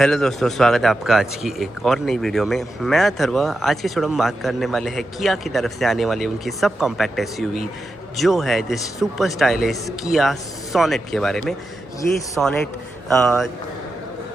Hello दोस्तों, स्वागत है आपका आज की एक और नई वीडियो में। मैं अथर्वा। आज के शो में बात करने वाले हैं किया की तरफ से आने वाली उनकी सब कॉम्पैक्ट एसयूवी जो है दिस सुपर स्टाइलिश किया सोनेट के बारे में। ये सोनेट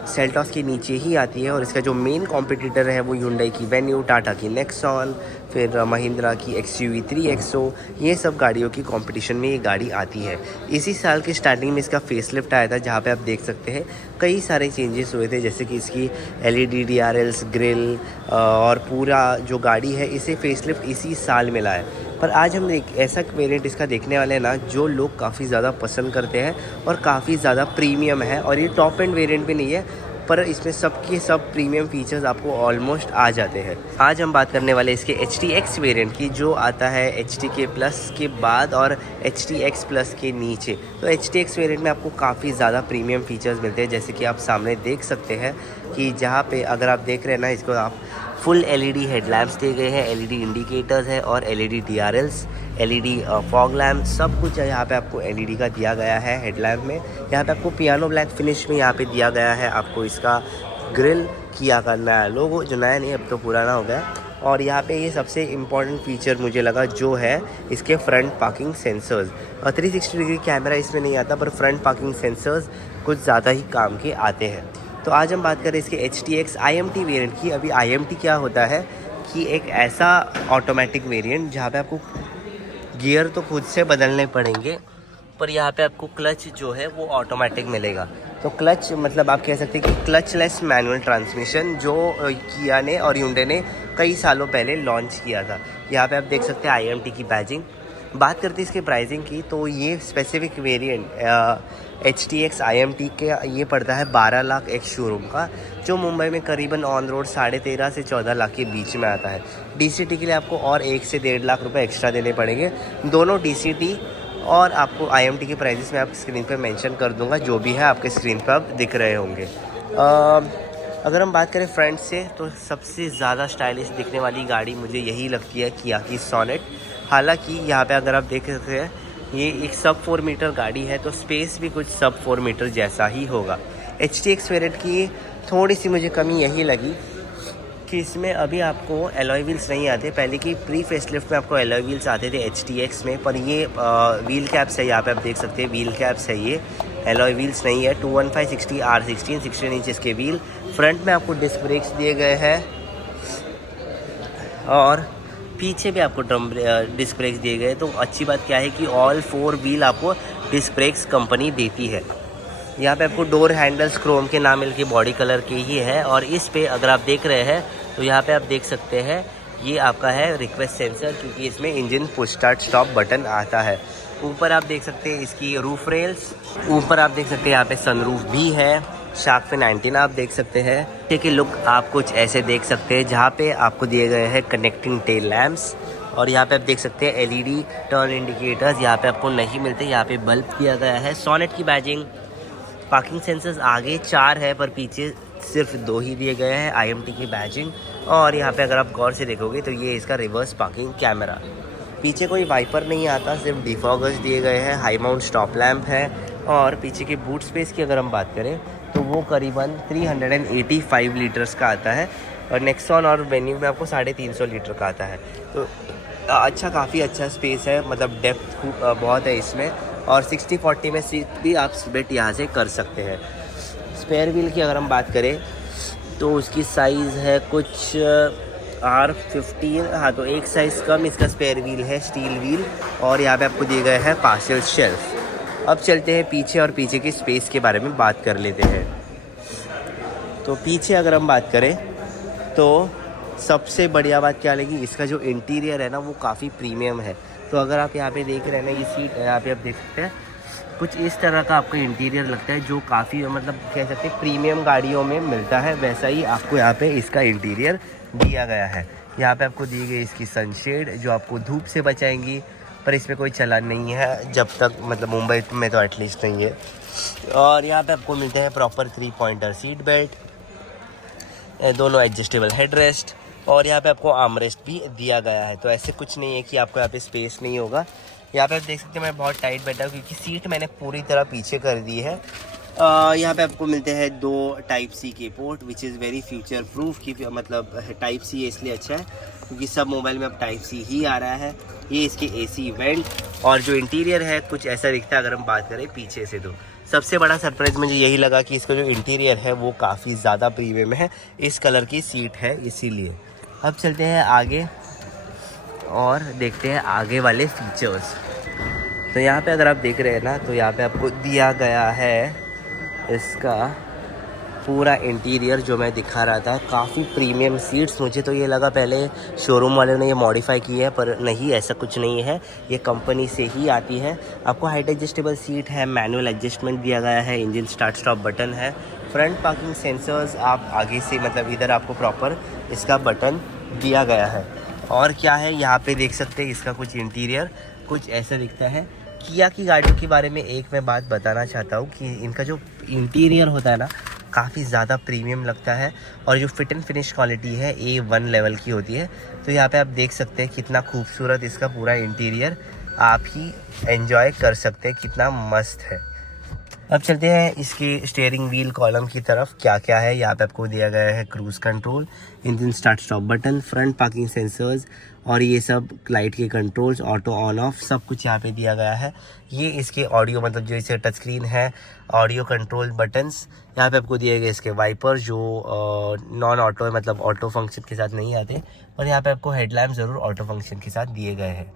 सेल्टॉस के नीचे ही आती है और इसका जो मेन कॉम्पिटिटर है वो Hyundai की वेन्यू, टाटा की नेक्सॉन, फिर महिंद्रा की XUV 3XO, ये सब गाड़ियों की कंपटीशन में ये गाड़ी आती है। इसी साल के स्टार्टिंग में इसका फेसलिफ्ट आया था, जहाँ पे आप देख सकते हैं कई सारे चेंजेस हुए थे, जैसे कि इसकी LED DRLs, ग्रिल और पूरा जो गाड़ी है इसे फेसलिफ्ट इसी साल मिला है। पर आज हम एक ऐसा वेरिएंट इसका देखने वाले हैं ना जो लोग काफ़ी ज़्यादा पसंद करते हैं और काफ़ी ज़्यादा प्रीमियम है। और ये टॉप एंड वेरिएंट भी नहीं है, पर इसमें सबके सब प्रीमियम फीचर्स आपको ऑलमोस्ट आ जाते हैं। आज हम बात करने वाले इसके HTX वेरिएंट की, जो आता है HTK प्लस के बाद और HTX प्लस के नीचे। तो HTX वेरिएंट में आपको काफ़ी ज़्यादा प्रीमियम फीचर्स मिलते हैं, जैसे कि आप सामने देख सकते हैं कि जहाँ पे अगर आप देख रहे हैं ना, इसको आप फुल LED हेडलैम्प्स दिए गए हैं, LED इंडिकेटर्स है और LED DRLs, LED fog lamp, सब कुछ यहाँ पे आपको LED का दिया गया है। हेडलैम्प में यहाँ पे आपको पियानो ब्लैक फिनिश में यहाँ पे दिया गया है। आपको इसका ग्रिल किया का नया लोगो, जो नया नहीं अब तो पुराना हो गया। और यहाँ पे ये सबसे इम्पॉर्टेंट फीचर मुझे लगा जो है इसके front parking sensors. 360 degree camera इसमें नहीं आता, पर फ्रंट पार्किंग सेंसर्स कुछ ज़्यादा ही काम के आते हैं। तो आज हम बात करें इसके HTX IMT वेरिएंट की। अभी IMT क्या होता है कि एक ऐसा ऑटोमेटिक वेरिएंट जहाँ पे आपको गियर तो खुद से बदलने पड़ेंगे, पर यहाँ पे आपको क्लच जो है वो ऑटोमेटिक मिलेगा। तो क्लच मतलब आप कह सकते हैं कि क्लचलेस मैनुअल ट्रांसमिशन, जो किया ने और Hyundai ने कई सालों पहले लॉन्च किया था। यहाँ पे आप देख सकते हैं IMT की बैजिंग। बात करते हैं इसके प्राइसिंग की, तो ये स्पेसिफिक वेरिएंट HTX IMT के ये पड़ता है 12 लाख एक शोरूम का, जो मुंबई में करीबन ऑन रोड 13.5 से 14 लाख के बीच में आता है। DCT के लिए आपको और 1 से 1.5 लाख रुपए एक्स्ट्रा देने पड़ेंगे। दोनों DCT और आपको IMT के प्राइजेस मैं आपकी स्क्रीन पर मेंशन कर दूंगा, जो भी है आपके स्क्रीन पर अब दिख रहे होंगे। अगर हम बात करें फ्रंट से, तो सबसे ज़्यादा स्टाइलिश दिखने वाली गाड़ी मुझे यही लगती है किया की सोनेट। हालांकि यहाँ पे अगर आप देख सकते हैं ये एक सब 4 मीटर गाड़ी है, तो स्पेस भी कुछ सब 4 मीटर जैसा ही होगा। HTX वेरिएंट की थोड़ी सी मुझे कमी यही लगी कि इसमें अभी आपको एलॉय व्हील्स नहीं आते। पहले की प्री फेसलिफ्ट में आपको एलॉय व्हील्स आते थे HTX में, पर ये व्हील कैप्स है। यहाँ पे आप देख सकते हैं व्हील कैप्स है, ये एलॉय व्हील्स नहीं है। 215 60 R16 16 इंचेस के व्हील। फ्रंट में आपको डिस्क ब्रेक्स दिए गए हैं और पीछे भी आपको डिस्क ब्रेक्स दिए गए। तो अच्छी बात क्या है कि ऑल 4 व्हील आपको डिस्क ब्रेक्स कंपनी देती है। यहाँ पे आपको डोर हैंडल्स क्रोम के ना मिल के बॉडी कलर के ही है। और इस पे अगर आप देख रहे हैं तो यहाँ पे आप देख सकते हैं ये आपका है रिक्वेस्ट सेंसर, क्योंकि इसमें engine push start stop button आता है। ऊपर आप देख सकते हैं इसकी रूफ रेल्स, ऊपर आप देख सकते हैं यहाँ पे सनरूफ भी है। शार्क फिन 19 आप देख सकते हैं। ठीक है, लुक आप कुछ ऐसे देख सकते हैं, जहाँ पे आपको दिए गए हैं कनेक्टिंग टेल लैम्प्स। और यहाँ पे आप देख सकते हैं LED टर्न इंडिकेटर्स यहाँ पे आपको नहीं मिलते, यहाँ पे बल्ब दिया गया है। सोनेट की बैजिंग। पार्किंग सेंसर्स आगे 4 है, पर पीछे सिर्फ 2 ही दिए गए हैं। IMT की बैजिंग। और यहाँ पे अगर आप गौर से देखोगे तो ये इसका रिवर्स पार्किंग कैमरा। पीछे कोई वाइपर नहीं आता, सिर्फ डिफॉगर्स दिए गए हैं। हाई माउंट स्टॉप लैम्प है। और पीछे की बूट स्पेस की अगर हम बात करें तो वो करीबन 385 लीटर्स का आता है। और नेक्सॉन और वेन्यू में आपको 350 लीटर का आता है। तो अच्छा, काफ़ी अच्छा स्पेस है, मतलब डेप्थ बहुत है इसमें। और 60-40 में सीट भी आप स्प्लिट यहाँ से कर सकते हैं। स्पेयर व्हील की अगर हम बात करें तो उसकी साइज़ है कुछ R15। हाँ, तो एक साइज़ कम इसका स्पेयर व्हील है, स्टील व्हील। और यहाँ पे आपको दिए गए हैं पार्सल शेल्फ। अब चलते हैं पीछे और पीछे की स्पेस के बारे में बात कर लेते हैं। तो पीछे अगर हम बात करें तो सबसे बढ़िया बात क्या लगी, इसका जो इंटीरियर है ना वो काफ़ी प्रीमियम है। तो अगर आप यहाँ पे देख रहे हैं ना, ये सीट यहाँ पे आप देख सकते हैं कुछ इस तरह का आपको इंटीरियर लगता है, जो काफ़ी मतलब कह सकते हैं प्रीमियम गाड़ियों में मिलता है। वैसा ही आपको यहाँ पे इसका इंटीरियर दिया गया है। यहाँ पे आपको दी गई इसकी सनशेड, जो आपको धूप से बचाएंगी, पर इसमें कोई चलान नहीं है जब तक, मतलब मुंबई में तो एटलीस्ट नहीं है। और यहाँ पे आपको मिलते हैं प्रॉपर 3 पॉइंटर सीट बेल्ट, दोनों एडजस्टेबल हेडरेस्ट। और यहाँ पे आपको आर्मरेस्ट भी दिया गया है। तो ऐसे कुछ नहीं है कि आपको यहाँ पे स्पेस नहीं होगा। यहाँ पे आप देख सकते हैं मैं बहुत टाइट बैठा हूँ, क्योंकि सीट मैंने पूरी तरह पीछे कर दी है। यहाँ पे आपको मिलते हैं 2 टाइप सी के port, which is very future proof की, मतलब टाइप सी है इसलिए अच्छा है क्योंकि सब मोबाइल में अब टाइप सी ही आ रहा है। ये इसके AC वेंट, और जो इंटीरियर है कुछ ऐसा दिखता है अगर हम बात करें पीछे से। तो सबसे बड़ा सरप्राइज़ मुझे यही लगा कि इसका जो इंटीरियर है वो काफ़ी ज़्यादा प्रीमियम है, इस कलर की सीट है इसीलिए। अब चलते हैं आगे और देखते हैं आगे वाले फीचर्स। तो यहाँ पे अगर आप देख रहे हैं ना, तो यहाँ पे आपको दिया गया है इसका पूरा इंटीरियर जो मैं दिखा रहा था, काफ़ी प्रीमियम सीट्स। मुझे तो ये लगा पहले शोरूम वाले ने ये मॉडिफाई की है, पर नहीं, ऐसा कुछ नहीं है, ये कंपनी से ही आती है। आपको हाइट एडजस्टेबल सीट है, मैनुअल एडजस्टमेंट दिया गया है, इंजन स्टार्ट स्टॉप बटन है, फ्रंट पार्किंग सेंसर्स आप आगे से, मतलब इधर आपको प्रॉपर इसका बटन दिया गया है। और क्या है यहाँ पे देख सकते हैं, इसका कुछ इंटीरियर कुछ ऐसा दिखता है। किया की गाड़ियों के बारे में एक मैं बात बताना चाहता हूँ कि इनका जो इंटीरियर होता है ना, काफ़ी ज़्यादा प्रीमियम लगता है, और जो फिट एंड फिनिश क्वालिटी है A1 लेवल की होती है। तो यहाँ पे आप देख सकते हैं कितना खूबसूरत इसका पूरा इंटीरियर, आप ही एंजॉय कर सकते हैं, कितना मस्त है। अब चलते हैं इसके स्टीयरिंग व्हील कॉलम की तरफ। क्या क्या है यहाँ पे आपको दिया गया है, cruise control, engine start stop button, front parking sensors, और ये सब लाइट के कंट्रोल्स, ऑटो ऑन ऑफ, सब कुछ यहाँ पे दिया गया है। ये इसके ऑडियो, मतलब जो इसे टच स्क्रीन है, ऑडियो कंट्रोल बटन्स। यहाँ पे आपको दिए गए इसके वाइपर जो नॉन ऑटो है, मतलब ऑटो फंक्शन के साथ नहीं आते, और यहाँ पे आपको हेडलैम्प ज़रूर ऑटो फंक्शन के साथ दिए गए हैं।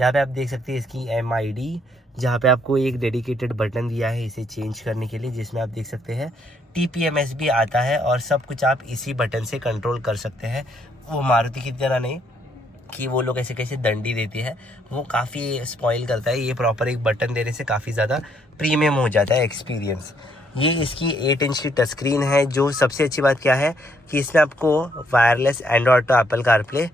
यहाँ पे आप देख सकते हैं इसकी MID, जहाँ पे आपको एक डेडिकेटेड बटन दिया है इसे चेंज करने के लिए, जिसमें आप देख सकते हैं TPMS भी आता है, और सब कुछ आप इसी बटन से कंट्रोल कर सकते हैं। वो मारुति की तरह नहीं कि वो लोग ऐसे कैसे डंडी देती है, वो काफ़ी स्पॉइल करता है। ये प्रॉपर एक बटन देने से काफ़ी ज़्यादा प्रीमियम हो जाता है एक्सपीरियंस। ये इसकी 8 इंच की टच स्क्रीन है। जो सबसे अच्छी बात क्या है कि इसमें आपको wireless Android to Apple CarPlay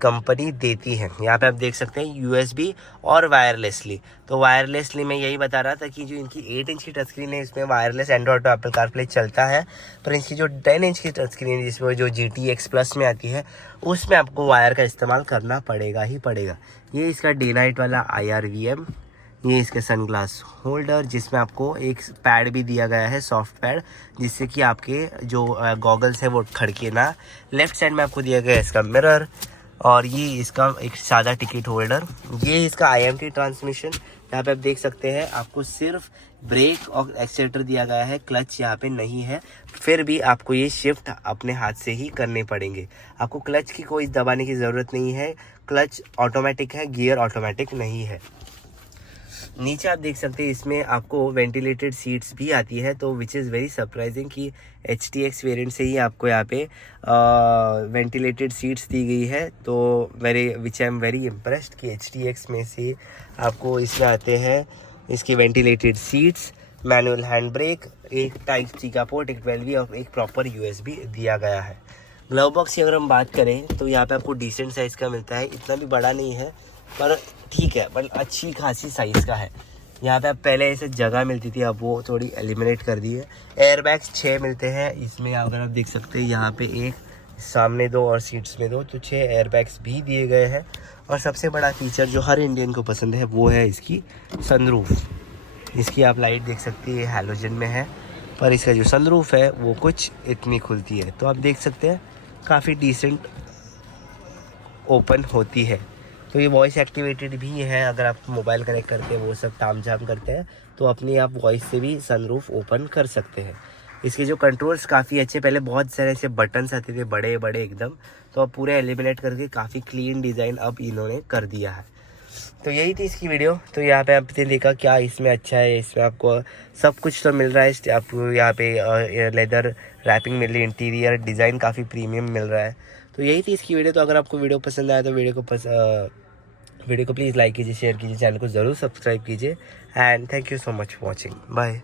company देती है। यहाँ पे आप देख सकते हैं USB और वायरलेसली। तो वायरलेसली मैं यही बता रहा था कि जो इनकी 8 इंच की टच स्क्रीन है, इसमें wireless Android to Apple CarPlay चलता है, पर इसकी जो 10 इंच की टच स्क्रीन है, जिसमें जो GTX प्लस में आती है, उसमें आपको वायर का इस्तेमाल करना पड़ेगा ही पड़ेगा। ये इसका डे नाइट वाला IRVM, ये इसके सनग्लास होल्डर, जिसमें आपको एक पैड भी दिया गया है, सॉफ्ट पैड, जिससे कि आपके जो गॉगल्स है वो खड़के ना। लेफ्ट साइड में आपको दिया गया है इसका मिरर, और ये इसका एक सादा टिकट होल्डर। ये इसका IMT ट्रांसमिशन, यहाँ पे आप देख सकते हैं आपको सिर्फ ब्रेक और एक्सीलेटर दिया गया है, क्लच यहाँ पे नहीं है। फिर भी आपको ये शिफ्ट अपने हाथ से ही करने पड़ेंगे, आपको क्लच की कोई दबाने की ज़रूरत नहीं है। क्लच ऑटोमेटिक है, गियर ऑटोमेटिक नहीं है। नीचे आप देख सकते हैं इसमें आपको वेंटिलेटेड सीट्स भी आती है, तो विच इज़ वेरी सरप्राइजिंग कि HTX वेरिएंट से ही आपको यहाँ पे वेंटिलेटेड सीट्स दी गई है। तो विच आई एम वेरी इम्प्रेस्ड कि HTX में से आपको इसमें आते हैं इसकी ventilated seats, manual hand brake, एक टाइप C का पोर्ट, एक 12V और एक प्रॉपर USB दिया गया है। ग्लव बॉक्स की अगर हम बात करें तो यहाँ पे आपको डिसेंट साइज़ का मिलता है, इतना भी बड़ा नहीं है पर ठीक है, पर अच्छी खासी साइज़ का है। यहाँ पे अब पहले ऐसे जगह मिलती थी, अब वो थोड़ी एलिमिनेट कर दी है। एयरबैग्स 6 मिलते हैं इसमें, अगर आप देख सकते हैं यहाँ पे एक, सामने 2 और सीट्स में 2, तो 6 एयरबैग्स भी दिए गए हैं। और सबसे बड़ा फीचर जो हर इंडियन को पसंद है वो है इसकी सनरूफ। इसकी आप लाइट देख सकते हैं हैलोजन में है, पर इसका जो सनरूफ है वो कुछ इतनी खुलती है, तो आप देख सकते हैं काफ़ी डिसेंट ओपन होती है। तो ये वॉइस एक्टिवेटेड भी है, अगर आप मोबाइल कनेक्ट करके वो सब ताम झाम करते हैं तो अपनी आप वॉइस से भी सनरूफ ओपन कर सकते हैं। इसके जो कंट्रोल्स काफ़ी अच्छे, पहले बहुत सारे ऐसे बटन्स आते थे बड़े बड़े एकदम, तो अब पूरे एलिमिनेट करके काफ़ी क्लीन डिज़ाइन अब इन्होंने कर दिया है। तो यही थी इसकी वीडियो। तो यहाँ पे आपने देखा क्या इसमें अच्छा है, इसमें आपको सब कुछ तो मिल रहा है। आपको यहाँ पे लेदर रैपिंग मिल रही है, इंटीरियर डिज़ाइन काफ़ी प्रीमियम मिल रहा है। तो यही थी इसकी वीडियो। तो अगर आपको वीडियो पसंद आया तो वीडियो को प्लीज़ लाइक कीजिए, शेयर कीजिए, चैनल को ज़रूर सब्सक्राइब कीजिए, and thank you so much for watching. Bye.